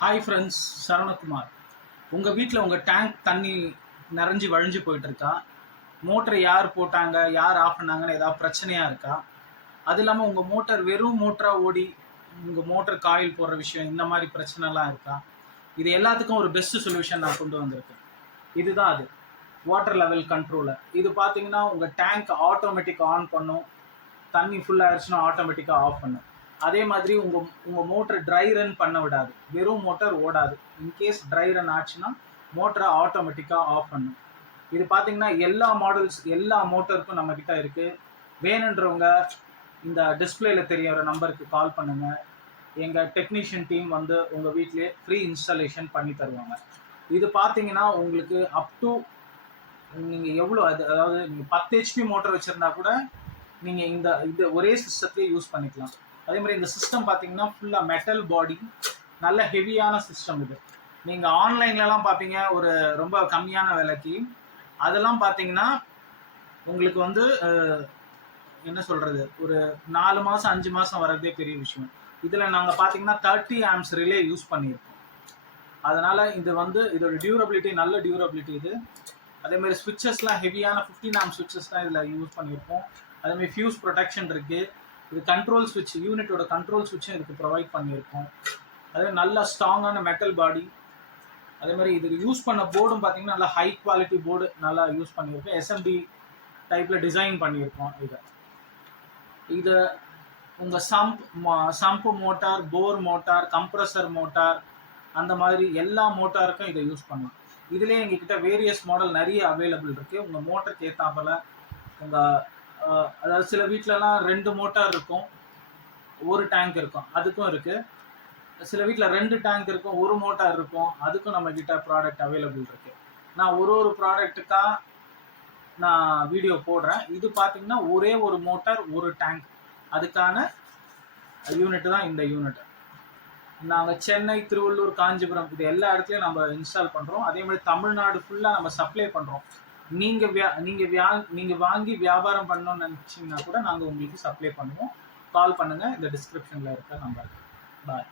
Hi friends, Saravanakumar. உங்கள் வீட்டில் உங்கள் டேங்க் தண்ணி நிறைஞ்சி வழிஞ்சு போயிட்டுருக்கா? மோட்டரை யார் போட்டாங்க, யார் ஆஃப் பண்ணாங்கன்னு ஏதாவது பிரச்சனையாக இருக்கா? அது இல்லாமல் உங்கள் மோட்டர் வெறும் மோட்டராக ஓடி உங்கள் மோட்டர் காயில் போடுற விஷயம், இந்த மாதிரி பிரச்சனைலாம் இருக்கா? இது எல்லாத்துக்கும் ஒரு பெஸ்ட் சொல்யூஷன் நான் கொண்டு வந்திருக்கேன். இதுதான் அது, வாட்டர் லெவல் கண்ட்ரோலர். இது பார்த்தீங்கன்னா உங்கள் டேங்க் ஆட்டோமேட்டிக் ஆன் பண்ணும், தண்ணி ஃபுல் ஆயிடுச்சுன்னா ஆட்டோமேட்டிக்காக ஆஃப் பண்ணும். அதே மாதிரி உங்கள் மோட்டர் ட்ரை ரன் பண்ண விடாது, வெறும் மோட்டர் ஓடாது. இன்கேஸ் ட்ரை ரன் ஆச்சுன்னா மோட்டரை ஆட்டோமேட்டிக்காக ஆஃப் பண்ணும். இது பார்த்தீங்கன்னா எல்லா மாடல்ஸ், எல்லா மோட்டருக்கும் நம்மக்கிட்ட இருக்குது. வேணுன்றவங்க இந்த டிஸ்பிளேல தெரியற நம்பருக்கு கால் பண்ணுங்கள். எங்கள் டெக்னீஷியன் டீம் வந்து உங்கள் வீட்டிலே ஃப்ரீ இன்ஸ்டாலேஷன் பண்ணி தருவாங்க. இது பார்த்தீங்கன்னா உங்களுக்கு அப் டு நீங்கள் எவ்வளோ அதாவது நீங்கள் 10 HP மோட்டர் வச்சுருந்தா கூட நீங்கள் இந்த ஒரே சிஸ்டத்தையே யூஸ் பண்ணிக்கலாம். அதே மாதிரி இந்த சிஸ்டம் பார்த்தீங்கன்னா ஃபுல்லாக மெட்டல் பாடி, நல்ல ஹெவியான சிஸ்டம். இது நீங்கள் ஆன்லைன்லலாம் பார்ப்பீங்க ஒரு ரொம்ப கம்மியான விலைக்கு. அதெல்லாம் பார்த்தீங்கன்னா உங்களுக்கு வந்து என்ன சொல்கிறது, ஒரு 4 மாதம் 5 மாதம் வரதே பெரிய விஷயம். இதில் நாங்கள் பார்த்தீங்கன்னா 30 amps ரிலே யூஸ் பண்ணியிருக்கோம். அதனால் இது வந்து இதோட டியூரபிலிட்டி நல்ல டியூரபிலிட்டி இது. அதேமாதிரி ஸ்விட்சஸ்லாம் ஹெவியான 15 amp ஸ்விட்சஸ் தான் இதில் யூஸ் பண்ணியிருக்கோம். அதேமாதிரி ஃபியூஸ் ப்ரொடெக்ஷன் இருக்குது. இது கண்ட்ரோல் ஸ்விட்ச், யூனிட்டோட கண்ட்ரோல் ஸ்விட்சும் இதுக்கு ப்ரொவைட் பண்ணியிருக்கோம். அதே நல்ல ஸ்ட்ராங்கான மெட்டல் பாடி. அதே மாதிரி இதுக்கு யூஸ் பண்ண போர்டும் பார்த்தீங்கன்னா நல்லா ஹை குவாலிட்டி போர்டு நல்லா யூஸ் பண்ணியிருக்கோம். எஸ்எம்டி டைப்பில் டிசைன் பண்ணியிருக்கோம். இது உங்கள் சம்பு மோட்டார், போர் மோட்டார், கம்ப்ரஸர் மோட்டார், அந்த மாதிரி எல்லா மோட்டாருக்கும் இதை யூஸ் பண்ணலாம். இதுலேயே எங்ககிட்ட வேரியஸ் மாடல் நிறைய அவைலபிள் இருக்குது. உங்கள் மோட்டருக்கு ஏற்றாப்பில் உங்கள் அதாவது சில வீட்டிலலாம் 2 மோட்டார் இருக்கும், 1 டேங்க் இருக்கும், அதுக்கும் இருக்குது. சில வீட்டில் 2 டேங்க் இருக்கும், 1 மோட்டார் இருக்கும், அதுக்கும் நம்மக்கிட்ட ப்ராடக்ட் அவைலபிள் இருக்குது. நான் ஒரு ப்ராடக்ட்டுக்காக நான் வீடியோ போடுறேன். இது பார்த்தீங்கன்னா ஒரே ஒரு மோட்டார், 1 டேங்க், அதுக்கான யூனிட் தான் இந்த யூனிட். நாங்கள் சென்னை, திருவள்ளூர், காஞ்சிபுரம் இது எல்லா இடத்துலையும் நம்ம இன்ஸ்டால் பண்ணுறோம். அதே மாதிரி தமிழ்நாடு ஃபுல்லாக நம்ம சப்ளை பண்ணுறோம். நீங்கள் வாங்கி வியாபாரம் பண்ணணும்னு நினச்சிங்கன்னா கூட நாங்கள் உங்களுக்கு சப்ளை பண்ணுவோம். கால் பண்ணுங்கள், இந்த டிஸ்கிரிப்ஷனில் இருக்க நம்பருக்கு. பாய்.